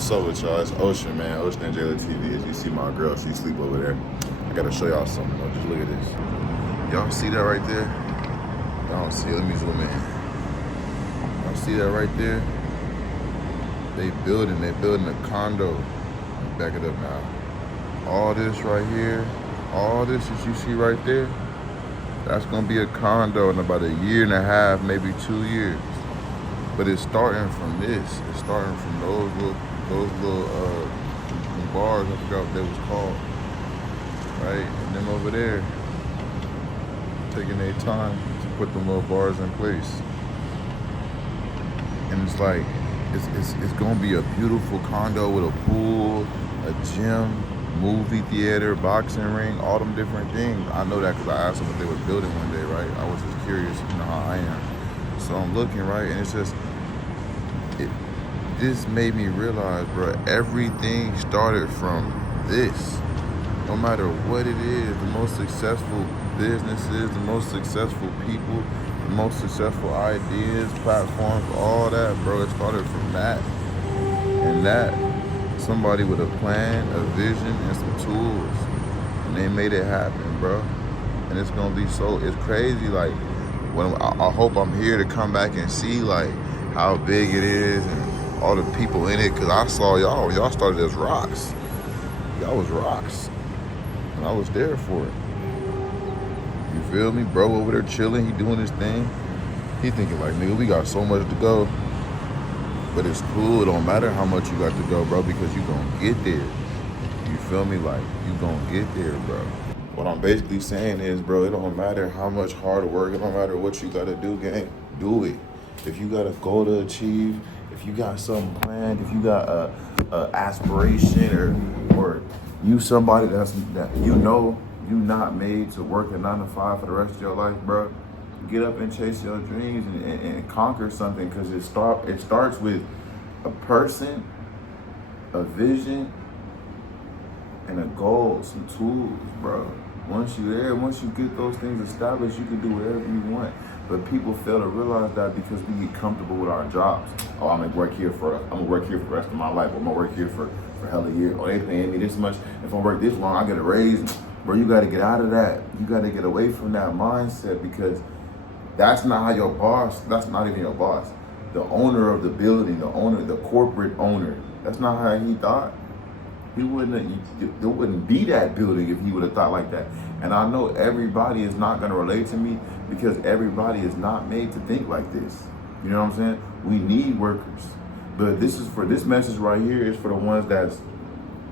What's up with y'all? It's Ocean, man. Ocean and Jayla TV. As you see my girl, she sleep over there. I gotta show y'all something though. Just look at this. Y'all see that right there? Y'all don't see it. Let me zoom in. Y'all see that right there? They building a condo. Back it up now. All this right here, all this that you see right there, that's gonna be a condo in about a year and a half, maybe 2 years. But it's starting from this. It's starting from those little bars. I forgot what they was called. Right, and them over there taking their time to put them little bars in place. And it's like it's gonna be a beautiful condo with a pool, a gym, movie theater, boxing ring, all them different things. I know that because I asked them what they were building one day, right? I was just curious, you know how I am. So I'm looking, right, and it's just, this made me realize, bro, everything started from this. No matter what it is, the most successful businesses, the most successful people, the most successful ideas, platforms, all that, bro, it started from that. And that, somebody with a plan, a vision, and some tools. And they made it happen, bro. And it's gonna be it's crazy, like, when I hope I'm here to come back and see, like, how big it is and all the people in it, because I saw y'all started as rocks. Y'all was rocks. And I was there for it. You feel me? Bro over there chilling, he doing his thing. He thinking like, nigga, we got so much to go. But it's cool, it don't matter how much you got to go, bro, because you gonna get there. You feel me? Like, you gonna get there, bro. What I'm basically saying is, bro, it don't matter how much hard work, it don't matter what you gotta do, gang, do it. If you got a goal to achieve, if you got something planned, if you got a aspiration, or you somebody that you know you not made to work a 9 to 5 for the rest of your life, bro, get up and chase your dreams and conquer something, because it starts with a person, a vision, and a goal, some tools, bro. Once you're there, once you get those things established, you can do whatever you want. But people fail to realize that because we get comfortable with our jobs. Oh, I'm gonna work here for the rest of my life. I'm gonna work here for hell a year. Oh, they paying me this much. If I work this long, I get a raise. Bro, you gotta get out of that. You gotta get away from that mindset, because that's not how your boss, that's not even your boss. The owner of the building, the corporate owner, that's not how he thought. There wouldn't be that building if he would have thought like that. And I know everybody is not gonna relate to me, because everybody is not made to think like this. You know what I'm saying? We need workers. But this message right here is for the ones that's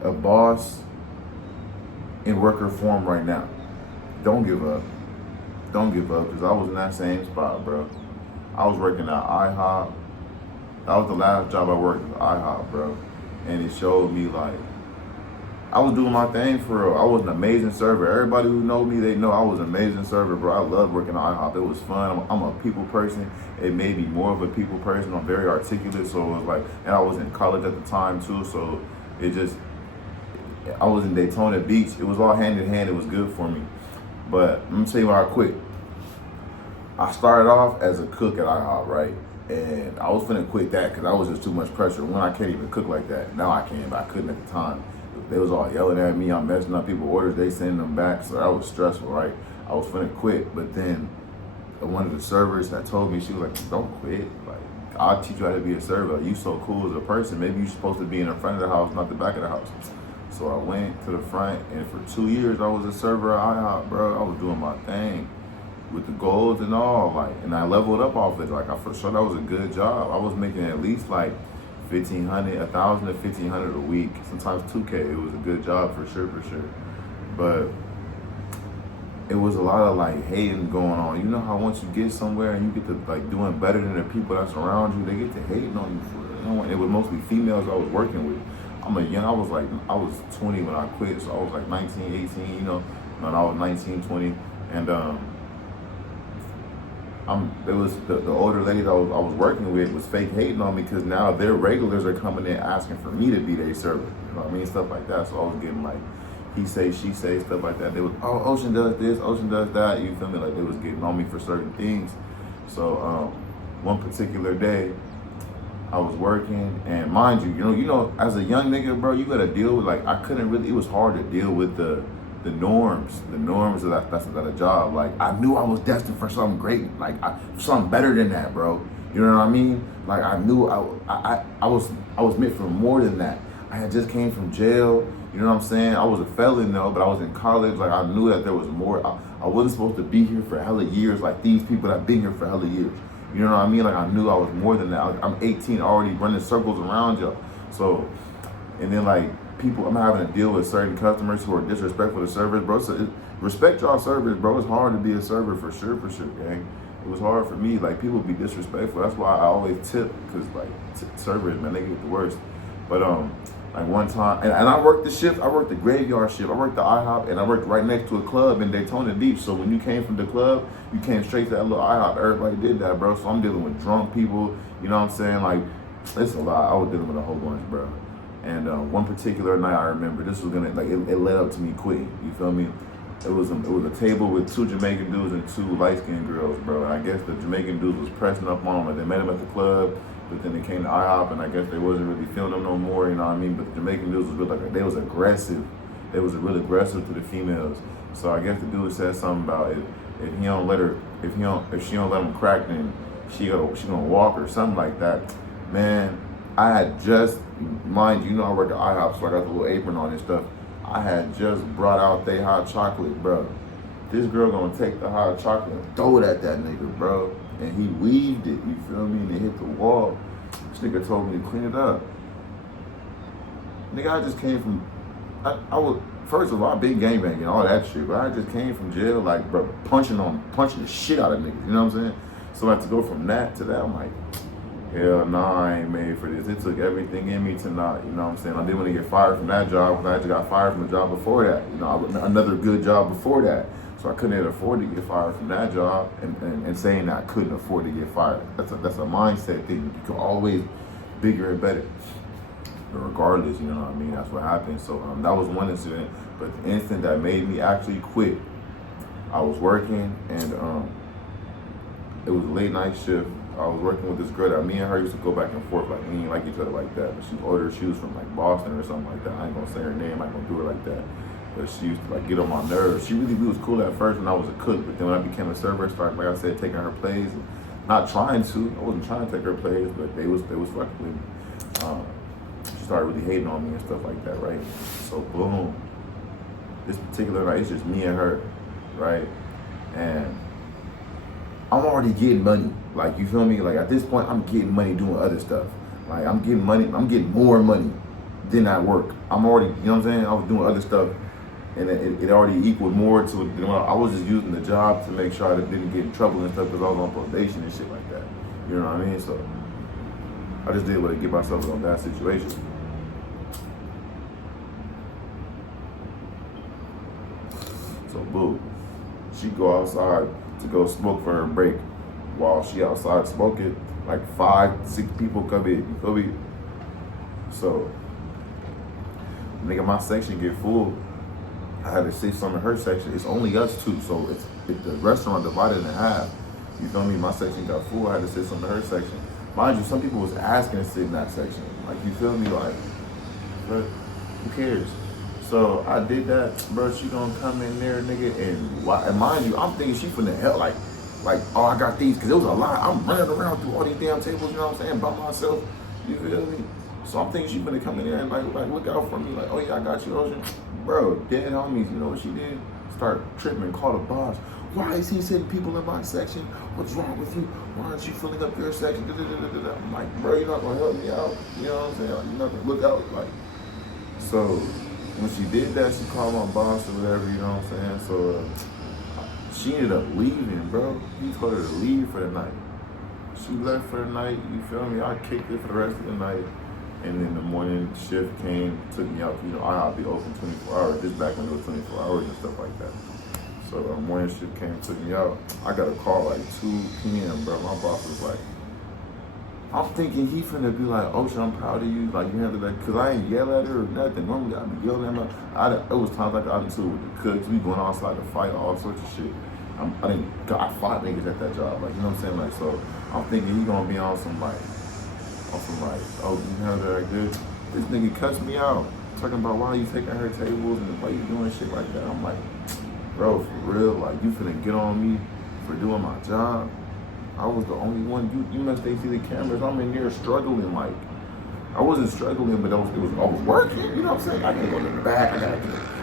a boss in worker form right now. Don't give up. Don't give up, because I was in that same spot, bro. I was working at IHOP. That was the last job I worked at IHOP, bro. And it showed me, like, I was doing my thing for real. I was an amazing server. Everybody who know me, they know I was an amazing server, bro. I love working at IHOP. It was fun. I'm a people person. It made me more of a people person. I'm very articulate, so it was like, and I was in college at the time too, so I was in Daytona Beach. It was all hand in hand. It was good for me. But let me tell you why I quit. I started off as a cook at IHOP, right? And I was finna quit that because I was just too much pressure. One, I can't even cook like that. Now I can, but I couldn't at the time. They was all yelling at me. I'm messing up people's orders. They sending them back. So that was stressful, right? I was finna quit. But then one of the servers that told me, she was like, don't quit. Like, I'll teach you how to be a server. Like, you so cool as a person. Maybe you're supposed to be in the front of the house, not the back of the house. So I went to the front, and for 2 years, I was a server at IHOP, bro. I was doing my thing with the goals and all, like, and I leveled up off it. Like, for sure, that was a good job. I was making at least like 1,500, 1,000 to 1,500 a week, sometimes 2K. It was a good job for sure. But it was a lot of like hating going on. You know how once you get somewhere and you get to like doing better than the people that's around you, they get to hating on you for it. You know, it was mostly females I was working with. I was 20 when I quit, so I was like 19, 18, you know, when I was 19, 20, and it was the older lady that I was working with was fake hating on me, because now their regulars are coming in asking for me to be their server. You know what I mean? Stuff like that. So I was getting like he say, she say, stuff like that. They was, oh, Ocean does this, Ocean does that. You feel me? Like they was getting on me for certain things. So one particular day, I was working, and mind you, as a young nigga, bro, you gotta deal with like I couldn't really. It was hard to deal with the norms of that's a job. Like I knew I was destined for something great, something better than that, bro. You know what I mean? Like I knew I was meant for more than that. I had just came from jail. You know what I'm saying? I was a felon though, but I was in college. Like I knew that there was more. I wasn't supposed to be here for hella years, like these people that been here for hella years. You know what I mean? Like I knew I was more than that. I'm 18, already running circles around y'all. So, and then like people, I'm having to deal with certain customers who are disrespectful to servers, bro. So respect y'all servers, bro. It's hard to be a server for sure, gang. It was hard for me. Like people be disrespectful. That's why I always tip, cause like servers, man, they get the worst. But like one time, and I worked the shift. I worked the graveyard shift. I worked the IHOP, and I worked right next to a club in Daytona Beach. So when you came from the club, you came straight to that little IHOP. Everybody did that, bro. So I'm dealing with drunk people. You know what I'm saying? Like it's a lot. I was dealing with a whole bunch, bro. And one particular night, I remember this was gonna it led up to me quitting. You feel me? It was a table with 2 Jamaican dudes and 2 light-skinned girls, bro. And I guess the Jamaican dudes was pressing up on them. Like they met them at the club. But then they came to IHOP, and I guess they wasn't really feeling them no more, you know what I mean? But the Jamaican dudes was really they was aggressive. They was really aggressive to the females. So I guess the dude said something about if she don't let him crack, then she gonna walk or something like that. Man, I had just, mind you, I work at IHOP, so I got the little apron on and stuff. I had just brought out they hot chocolate, bro. This girl gonna take the hot chocolate and throw it at that nigga, bro. And he weaved it, you feel me? And it hit the wall. This nigga told me to clean it up. Nigga, I just came from, I was, first of all, I've been gangbanging, all that shit, but I just came from jail, like, bro, punching the shit out of niggas, you know what I'm saying? So like to go from that to that, I'm like, hell nah, I ain't made for this. It took everything in me to not, you know what I'm saying? I didn't want to get fired from that job, because I just got fired from the job before that. Another good job before that. So I couldn't afford to get fired from that job, and saying that I couldn't afford to get fired. That's a mindset thing. You can always bigger and better. But regardless, you know what I mean? That's what happened. So that was one incident. But the incident that made me actually quit, I was working, and it was a late night shift. I was working with this girl that me and her used to go back and forth, like we didn't like each other like that. But she ordered shoes from like Boston or something like that. I ain't gonna say her name, I ain't gonna do her like that. But she used to like get on my nerves. We was cool at first when I was a cook, but then when I became a server, I started, like I said, taking her plays. Not trying to, I wasn't trying to take her plays, but they was fucking with me. She started really hating on me and stuff like that, right? So boom, this particular night, it's just me and her, right? And I'm already getting money. Like, you feel me? Like at this point, I'm getting money doing other stuff. Like I'm getting money, I'm getting more money than at work. I'm already, you know what I'm saying? I was doing other stuff, and it already equaled more to, I was just using the job to make sure I didn't get in trouble and stuff because I was on probation and shit like that. You know what I mean? So I just didn't want to get myself in a bad situation. So boom, she go outside to go smoke for her break. While she outside smoking, like 5-6 people come in, you feel me? So, nigga, my section get full. I had to say something in her section. It's only us two, so it's the restaurant divided in half. You feel me? My section got full. I had to say something in her section. Mind you, some people was asking to sit in that section. Like, you feel me? Like, but who cares? So I did that, bro. She gonna come in there, nigga, and mind you, I'm thinking she finna hell, like, oh, I got these, because it was a lot. I'm running around through all these damn tables, you know what I'm saying, by myself. You feel me? So I'm thinking she finna come in there and like look out for me, like, oh yeah, I got you, Ocean. Bro, dead homies, you know what she did? Start tripping, call the boss. Why is he sending people in my section? What's wrong with you? Why aren't you filling up your section? I'm like, bro, you're not gonna help me out. You know what I'm saying? Like, you're not gonna look out. Like, so when she did that, she called my boss or whatever, you know what I'm saying? So she ended up leaving, bro. He told her to leave for the night. She left for the night, you feel me? I kicked it for the rest of the night. And then the morning shift came, took me out. I'll be open 24 hours, just back when it was 24 hours and stuff like that. So the morning shift came, took me out. I got a call like 2 p.m., bro. My boss was like, I'm thinking he finna be like, Ocean, I'm proud of you. Like, you have to, like, cause I ain't yell at her or nothing. Normally I'd be yelling at her. It was times like I got into it with the cooks. We going outside to fight, all sorts of shit. I fought niggas at that job. Like, you know what I'm saying? Like, so I'm thinking he gonna be on some, like, off of like, oh, you know that good. This nigga cuts me out, talking about why you taking her tables and why you doing shit like that. I'm like, bro, for real, like you finna get on me for doing my job. I was the only one. You must they see the cameras. I'm in there struggling. Like I wasn't struggling, but I was working. You know what I'm saying? I gotta go to the back. I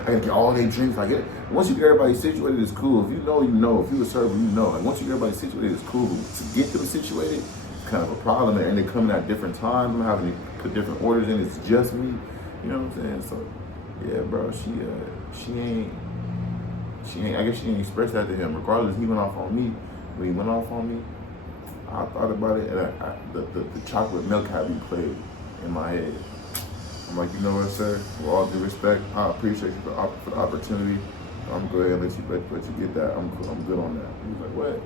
gotta get all they drinks. Like once you get everybody situated, it's cool. If you know, you know. If you a server, you know. Like once you get everybody situated, it's cool. But to get them situated, it's kind of a problem. And they coming at different times. I'm having to put different orders in. It's just me. You know what I'm saying? So yeah, bro. She ain't. I guess she didn't express that to him. Regardless, he went off on me. When he went off on me, I thought about it, and the chocolate milk had me played in my head. I'm like, you know what, sir? With all due respect, I appreciate you for the opportunity. I'm going to let you get that. I'm good on that. He was like, what?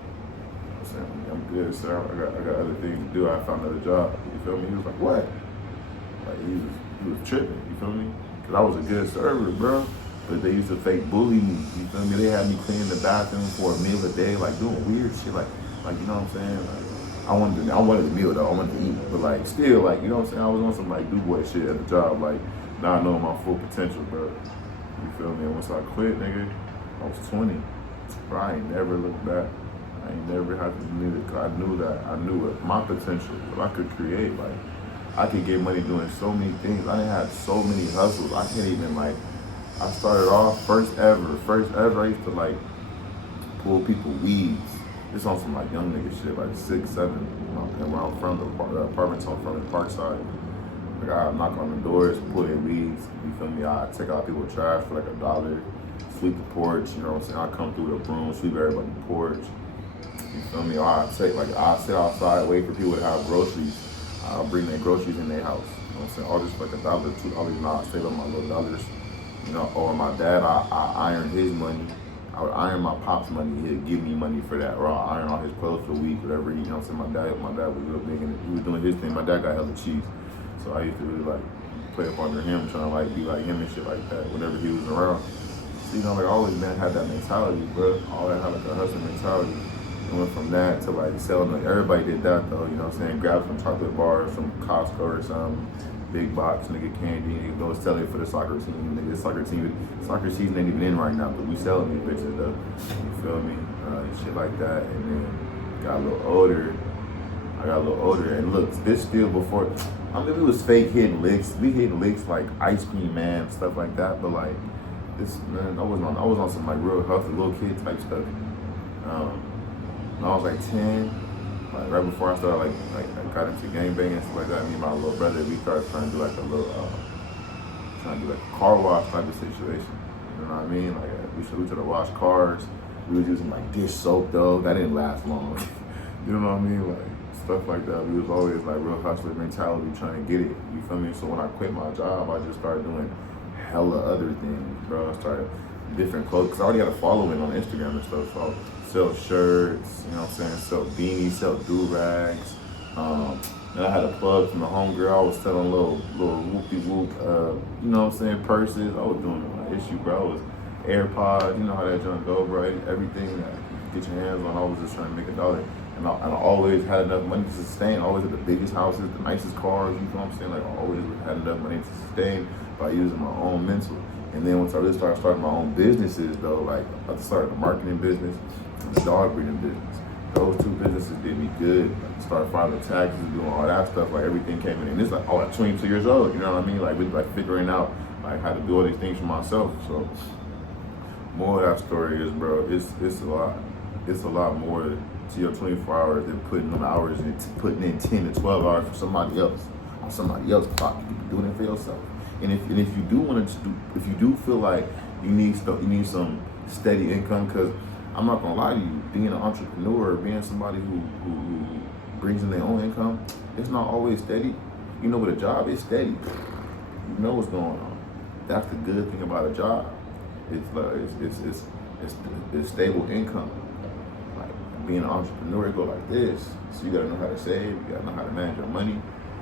I said, I'm good, sir. I got other things to do. I found another job. You feel me? He was like, what? Like he was tripping. You feel me? Because I was a good server, bro. But they used to fake bully me. You feel me? They had me clean the bathroom for a meal a day, like doing weird shit, like you know what I'm saying? Like, I wanted the meal though. I wanted to eat, but like still, like you know what I'm saying? I was on some like do boy shit at the job, like not knowing my full potential, bro. You feel me? And once I quit, nigga, I was 20. Bro, I ain't never looked back. I ain't never had to admit it, cause I knew it, my potential, what I could create. Like I could get money doing so many things. I didn't have so many hustles. I can't even like. I started off first ever. I used to like pull people weeds. It's on some like young nigga shit, like 6, 7. And where I'm from, the apartments on from the park side. Like I knock on the doors, pull their weeds. You feel me? I take out people's trash for like $1. Sweep the porch. You know what I'm saying? I come through the broom, sweep everybody's porch. You feel me? I sit outside, wait for people to have groceries. I'll bring their groceries in their house. You know what I'm saying? All just for like $1, $2. You know, I save up my little dollars. You know, or my dad, I iron his money. I would iron my pop's money. He'd give me money for that. Or I'll iron all his clothes for the week, whatever. You know what I'm saying? My dad was real big and he was doing his thing. My dad got hella cheese. So I used to really like play up under him, trying to like be like him and shit like that whenever he was around. So, you know, like I always had that mentality, bro. All that had like a hustling mentality. And went from that to like selling. Like everybody did that though, you know what I'm saying? Grab some chocolate bars from Costco or something. Big box, nigga, candy, nigga, go sell it for the soccer team, nigga. Soccer season ain't even in right now, but we selling these bitches though. You feel me? Shit like that, and then got a little older. And look, this still before. I mean, it was fake hitting licks. We hitting licks like Ice Cream Man, stuff like that. But like this, man, I was on some like real healthy little kid type stuff. When I was like 10. Like right before I started like I got into gangbanging and stuff like that, me and my little brother, we started trying to do like a little car wash type of situation. You know what I mean? Like we tried to wash cars. We was using like dish soap though. That didn't last long. You know what I mean? Like stuff like that. We was always like real hustler mentality trying to get it. You feel me? So when I quit my job, I just started doing hella other things, bro. I started different clothes, cause I already had a following on Instagram and stuff. So sell shirts, you know what I'm saying? Sell beanies, sell do-rags. And I had a plug from the homegirl. I was selling little whoopie-whoop, you know what I'm saying, purses. I was doing my issue, bro. I was AirPods, you know how that junk go, bro. Everything that you get your hands on, I was just trying to make $1. And I always had enough money to sustain. Always had the biggest houses, the nicest cars, you know what I'm saying? Like I always had enough money to sustain by using my own mental. And then once I really started my own businesses though, like I started a marketing business, the dog breeding business. Those two businesses did me good. I started filing taxes, doing all that stuff. Like everything came in, and it's like at 22 years old. You know what I mean? Like we like figuring out like how to do all these things for myself. So more of that story is, bro, it's a lot. It's a lot more to your 24 hours than putting them hours in, putting in 10 to 12 hours for somebody else on somebody else's clock. You be doing it for yourself. And if you do want to do, if you do feel like you need some steady income, because I'm not gonna lie to you, being an entrepreneur, being somebody who brings in their own income, it's not always steady. You know, with a job, it's steady. You know what's going on. That's the good thing about a job. It's stable income. Like being an entrepreneur, it go like this. So you gotta know how to save. You gotta know how to manage your money.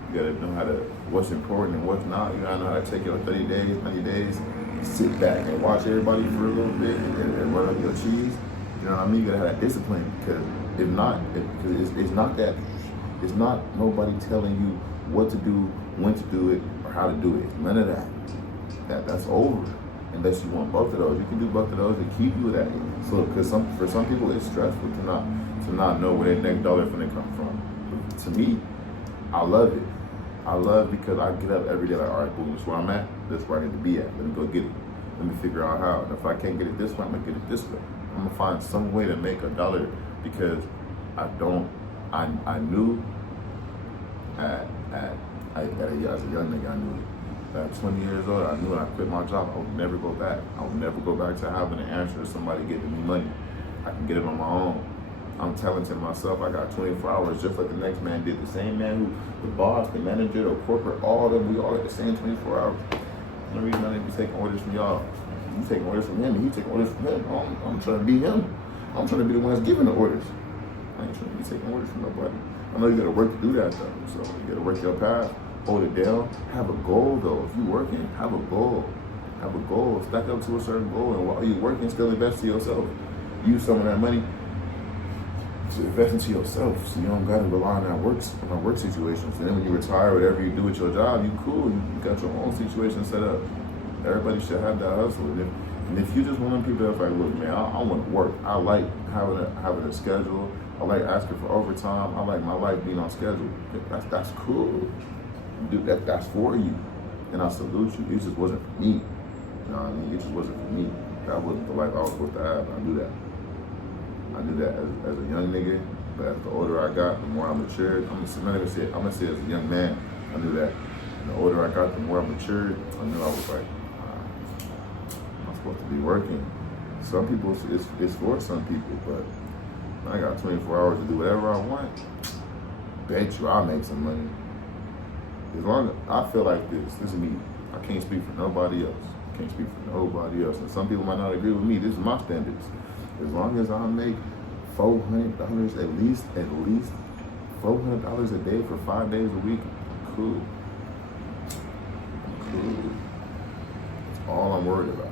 You gotta know how to what's important and what's not. You gotta know how to take your 30 days, 90 days, sit back and watch everybody for a little bit and run up your cheese. You know what I mean? You gotta have that discipline, because if not, it's not nobody telling you what to do, when to do it, or how to do it. None of that. That's over. Unless you want both of those, you can do both of those and keep you that. So, because for some people, it's stressful to not know where their next dollar is going to come from. But to me, I love it. I love because I get up every day like, all right, boom, this is where I'm at. This is where I need to be at. Let me go get it. Let me figure out how. And if I can't get it this way, I'm gonna get it this way. I'm gonna find some way to make a dollar because I knew as a young nigga, I knew at 20 years old, I knew when I quit my job, I would never go back. I would never go back to having an answer to somebody giving me money. I can get it on my own. I'm talented myself. I got 24 hours just like the next man did. The same man who, the boss, the manager, the corporate, all of them, we all at the same 24 hours. The reason I didn't be taking orders from y'all. You taking orders from him and he taking orders from him. I'm trying to be him. I'm trying to be the one that's giving the orders. I ain't trying to be taking orders from nobody. I know you gotta work to do that though. So you gotta work your path, hold it down, have a goal though. If you working, have a goal. Have a goal. Stack up to a certain goal, and while you're working, still invest to yourself. Use some of that money to invest into yourself, so you don't gotta rely on that work situations. And then when you retire, whatever you do with your job, you cool. You got your own situation set up. Everybody should have that hustle. And if you just one of them people that's like, look, man, I want to work. I like having a schedule. I like asking for overtime. I like my life being on schedule. That's cool. Dude, that's for you. And I salute you. It just wasn't for me. You know what I mean? It just wasn't for me. That wasn't the life I was supposed to have. I knew that. I knew that as a young nigga, but as the older I got, the more I matured. I'm gonna say as a young man, I knew that. And the older I got, the more I matured. I knew I was like, I'm supposed to be working. Some people, it's for some people, but I got 24 hours to do whatever I want. Bet you I'll make some money. As long as I feel like this is me. I can't speak for nobody else. Can't speak for nobody else. And some people might not agree with me. This is my standards. As long as I make $400 at least $400 a day for 5 days a week, cool. That's all I'm worried about.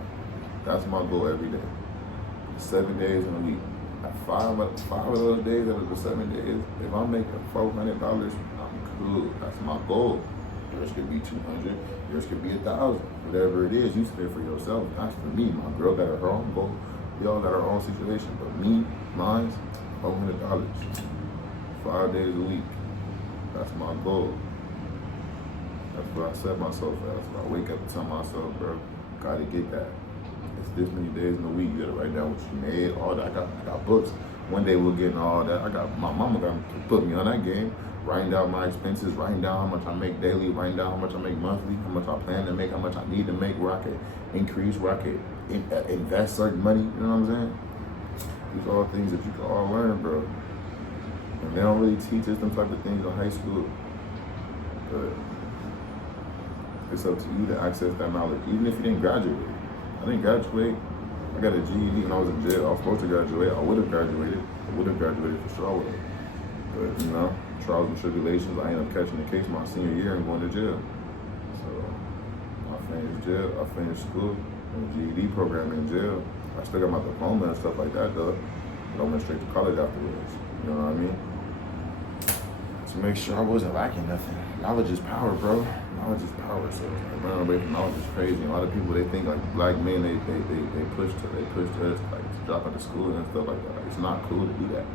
That's my goal every day. 7 days in a week. At five of those days out of the 7 days, if I'm making $400, I'm cool. That's my goal. Yours could be 200. Yours could be 1,000. Whatever it is, you set it for yourself. That's for me. My girl got her own goal. We all got our own situation, but mine's $400, 5 days a week. That's my goal. That's what I set myself as. So I wake up and tell myself, bro, gotta get that. It's this many days in a week. You gotta write down what you made, all that. I got books. One day we'll get in all that. My mama got to put me on that game. Writing down my expenses, writing down how much I make daily, writing down how much I make monthly, how much I plan to make, how much I need to make, where I could increase, where I could invest certain money, you know what I'm saying? These are all things that you can all learn, bro. And they don't really teach us them type of things in high school. But it's up to you to access that knowledge, even if you didn't graduate. I didn't graduate. I got a GED when I was in jail. I was supposed to graduate. I would have graduated. For sure. But, you know, trials and tribulations, I ended up catching the case my senior year and going to jail. So I finished school in the GED program in jail. I still got my diploma and stuff like that though, but I went straight to college afterwards. You know what I mean? To make sure I wasn't lacking nothing. Knowledge is power, bro. Knowledge is power. So like, running away from knowledge is crazy. And a lot of people, they think like black men, they push us like to drop out of school and stuff like that. Like, it's not cool to do that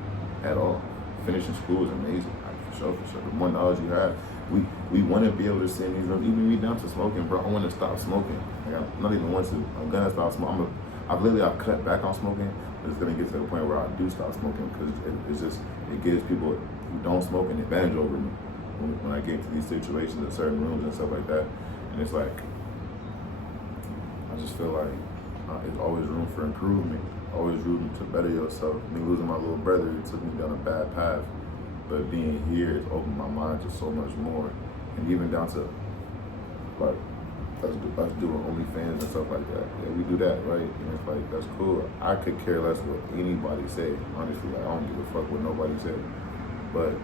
at all. Finishing school is amazing. For sure. The more knowledge you have, we want to be able to sit in these rooms, even me down to smoking, bro. I want to stop smoking. Like, I'm not even want to. I'm gonna stop smoking. I've cut back on smoking, but it's gonna get to the point where I do stop smoking because it gives people who don't smoke an advantage over me when I get into these situations in certain rooms and stuff like that. And it's like I just feel like there's always room for improvement, always room to better yourself. Me losing my little brother, it took me down a bad path. But being here has opened my mind to so much more. And even down to, like, us doing OnlyFans and stuff like that. Yeah, we do that, right? And it's like, that's cool. I could care less what anybody say. Honestly, like, I don't give a fuck what nobody said. But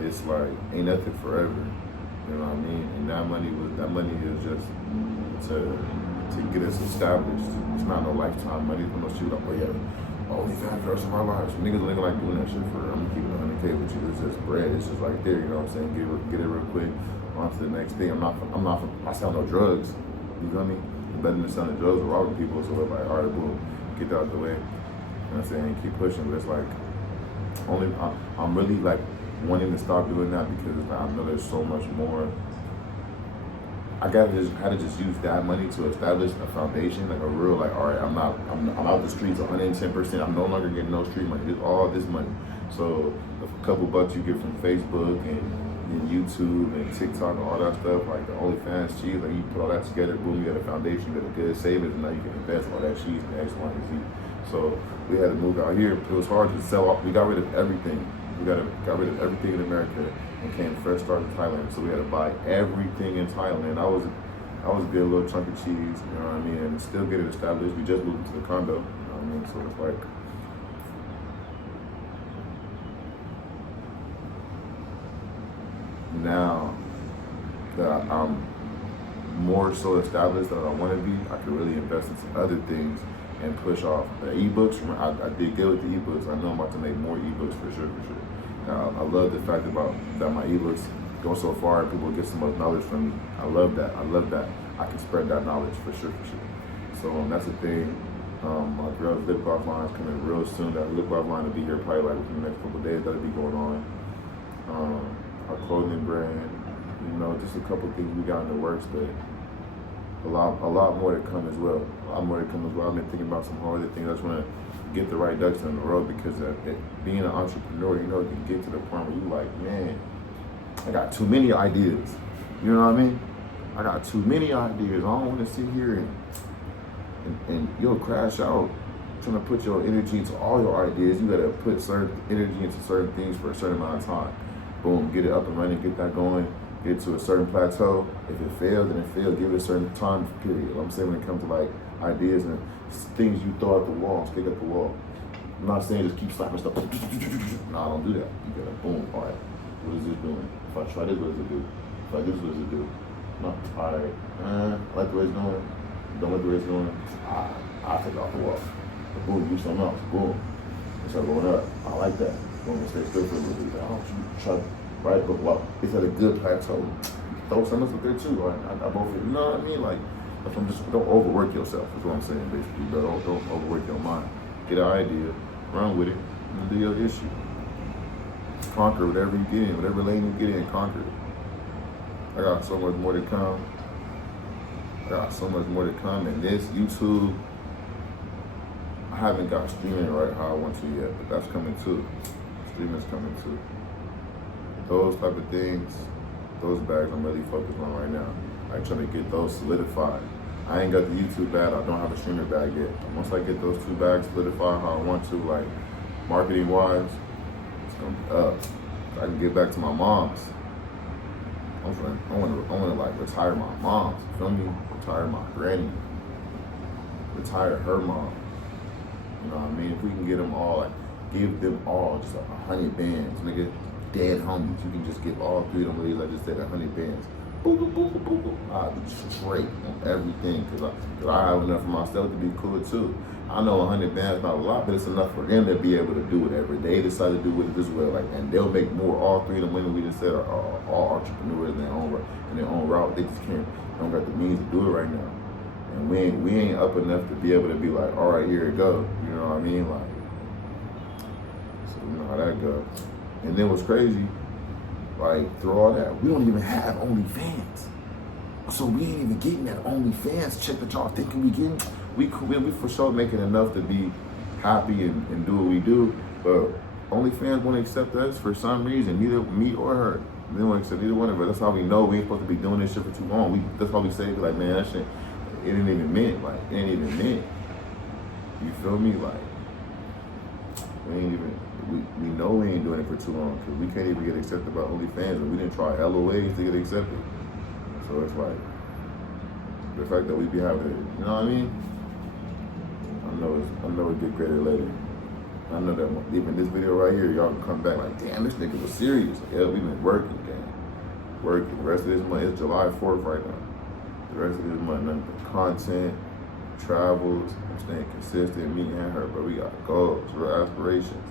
it's like, ain't nothing forever. You know what I mean? And that money is just to get us established. It's not no lifetime money. It's no shit like, oh yeah, OnlyFans for the rest of our lives. Niggas living like doing that shit for, I'm gonna keep it 100K with you. It's just bread. It's just right there, you know what I'm saying? Get it real quick. On to the next thing. I sell no drugs. You feel me? It's better than selling drugs or robbing people. So it's like, all right, boom, get that out the way. You know what I'm saying? Keep pushing. But it's like, I'm really like wanting to stop doing that because I know there's so much more. I had to just use that money to establish a foundation, like a real, like, all right, I'm out the streets 110%. I'm no longer getting no street money. It's all this money. So a couple bucks you get from Facebook and YouTube and TikTok and all that stuff, like the OnlyFans cheese, like you put all that together, boom, you got a foundation, you got a good savings, and now you can invest all that cheese in X, Y, and Z. So we had to move out here. It was hard to sell off. We got rid of everything. We got rid of everything in America and came fresh start in Thailand. So we had to buy everything in Thailand. I was get a little chunk of cheese, you know what I mean, and still get it established. We just moved into the condo, you know what I mean. So it's like now that I'm more so established than I want to be, I can really invest in some other things and push off the ebooks. I did good with the ebooks. I know I'm about to make more ebooks for sure. Now, I love the fact that my ebooks go so far and people get so much knowledge from me. I love that. I can spread that knowledge for sure. So that's the thing. My girl's lip gloss line is coming real soon. That lip gloss line will be here probably like within the next couple of days. That'll be going on. Our clothing brand, you know, just a couple of things we got in the works, but a lot more to come as well. I've been thinking about some other things. I just want to get the right ducks in the road because being an entrepreneur, you know, you can get to the point where you like, man, I got too many ideas. You know what I mean? I got too many ideas. I don't want to sit here and you'll crash out trying to put your energy into all your ideas. You got to put certain energy into certain things for a certain amount of time. Boom, get it up and running, get that going. Get to a certain plateau. If it fails, then it failed. Give it a certain time period. I'm saying when it comes to like ideas and things you throw at the wall, stick at the wall. I'm not saying just keep slapping stuff. Nah, don't do that. You gotta boom. All right, what is this doing? If I try this, what does it do? If I do this, what does it do? No, all right. I like the way it's going. Don't like the way it's going. I'll take it off the wall. Boom, do something else. Boom. It start going up. I like that. Boom, stay still for a little bit. I don't try. Right, but it's at a good plateau. Throw some of it there too. Right? I both, you know what I mean? Like, don't overwork yourself. Is what I'm saying, basically. But don't overwork your mind. Get an idea, run with it, and do your issue. Conquer whatever you get in, whatever lane you get in, conquer it. I got so much more to come. And this YouTube, I haven't got streaming right how I want to yet, but that's coming too. Streaming's coming too. Those type of things, those bags I'm really focused on right now. I'm trying to get those solidified. I ain't got the YouTube bag, I don't have a streamer bag yet. Once I get those two bags solidified how I want to, like marketing wise, it's gonna be up. I can get back to my mom's. I wanna like retire my mom's, you feel me? Retire my granny. Retire her mom. You know what I mean? If we can get them all, like give them all just like 100 bands, nigga. Dead homies. You can just give all three of them ladies, like I just said, 100 bands. Boop, boop, boop, boop, boop. I'll be straight on everything because I have enough for myself to be cool too. I know 100 bands not a lot, but it's enough for them to be able to do whatever they decide to do with it as well. Like, and they'll make more. All three of them women we just said are all entrepreneurs in their own route. They just don't got the means to do it right now. And we ain't up enough to be able to be like, all right, here it go. You know what I mean? Like, so you know how that goes. And then what's crazy, like through all that, we don't even have OnlyFans. So we ain't even getting that OnlyFans check that y'all thinking we getting. We for sure making enough to be happy and do what we do, but OnlyFans won't accept us for some reason, neither me or her. They won't accept either one of us. That's how we know we ain't supposed to be doing this shit for too long. That's why we say, like, man, that shit, it ain't even meant. Like, it ain't even meant. You feel me? Like, we ain't even. We know we ain't doing it for too long because we can't even get accepted by OnlyFans, and we didn't try LOAs to get accepted. So it's like the fact that we be having it, you know what I mean? I know it get greater later. I know that even this video right here, y'all can come back like, damn, this nigga was serious. Like, yeah, we been working, gang. Working. The rest of this month, it's July 4th right now. The rest of this month, nothing but content, travels. I'm staying consistent, me and her, but we got goals, real aspirations.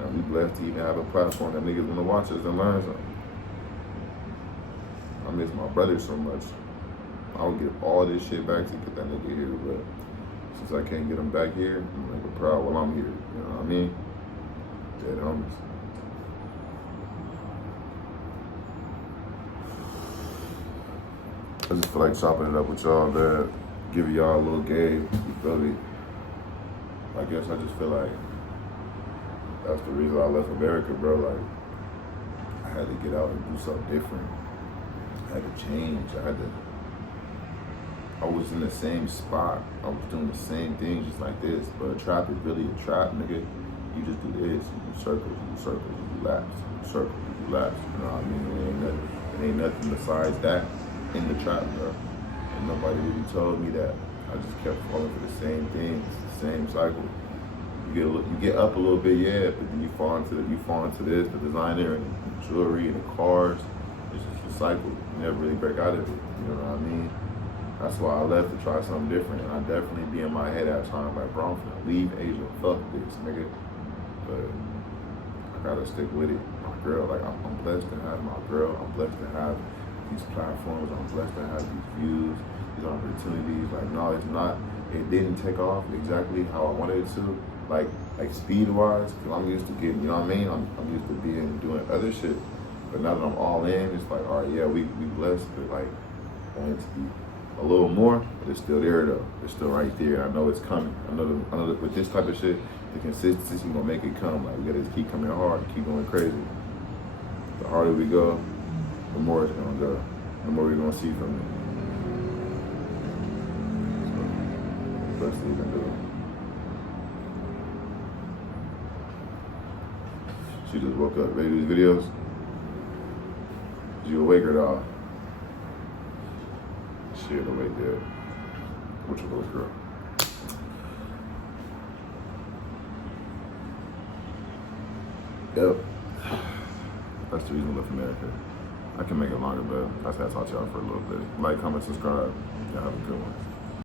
And we blessed to even have a platform that niggas wanna watch us and learn something. I miss my brother so much. I would give all this shit back to get that nigga here, but since I can't get him back here, I'm like proud while I'm here. You know what I mean? Dead homies. I just feel like chopping it up with y'all, man. Giving y'all a little game. You feel me? I guess I just feel like that's the reason I left America, bro. Like, I had to get out and do something different. I had to change. I was in the same spot. I was doing the same things just like this. But a trap is really a trap, nigga. You just do this, you do circles, you do laps, you do circles, you do laps. You know what I mean? It ain't nothing besides that in the trap, bro. And nobody really told me that. I just kept falling for the same things, the same cycle. You get up a little bit, yeah, but then you fall into this, the designer and the jewelry and the cars. It's just a cycle. You never really break out of it. You know what I mean? That's why I left to try something different. And I definitely be in my head at times like, bro, I'm finna leave Asia. Fuck this, nigga. But I gotta stick with it. My girl, like I'm blessed to have my girl. I'm blessed to have these platforms. I'm blessed to have these views, these opportunities. Like, no, it's not. It didn't take off exactly how I wanted it to. Like speed-wise, because I'm used to getting, you know what I mean? I'm used to doing other shit. But now that I'm all in, it's like, all right, yeah, we blessed, but like, I want it to be a little more, but it's still there though. It's still right there. I know it's coming. I know that with this type of shit, the consistency gonna make it come. Like, we gotta just keep coming hard, keep going crazy. The harder we go, the more it's gonna go. The more we're gonna see from it. So, best thing we can do. She just woke up, ready to do these videos. Did you awake or not? She ain't awake yet. What's your little girl? Yep. That's the reason I left America. I can make it longer, but I just had to talk to y'all for a little bit. Like, comment, subscribe. Y'all have a good one.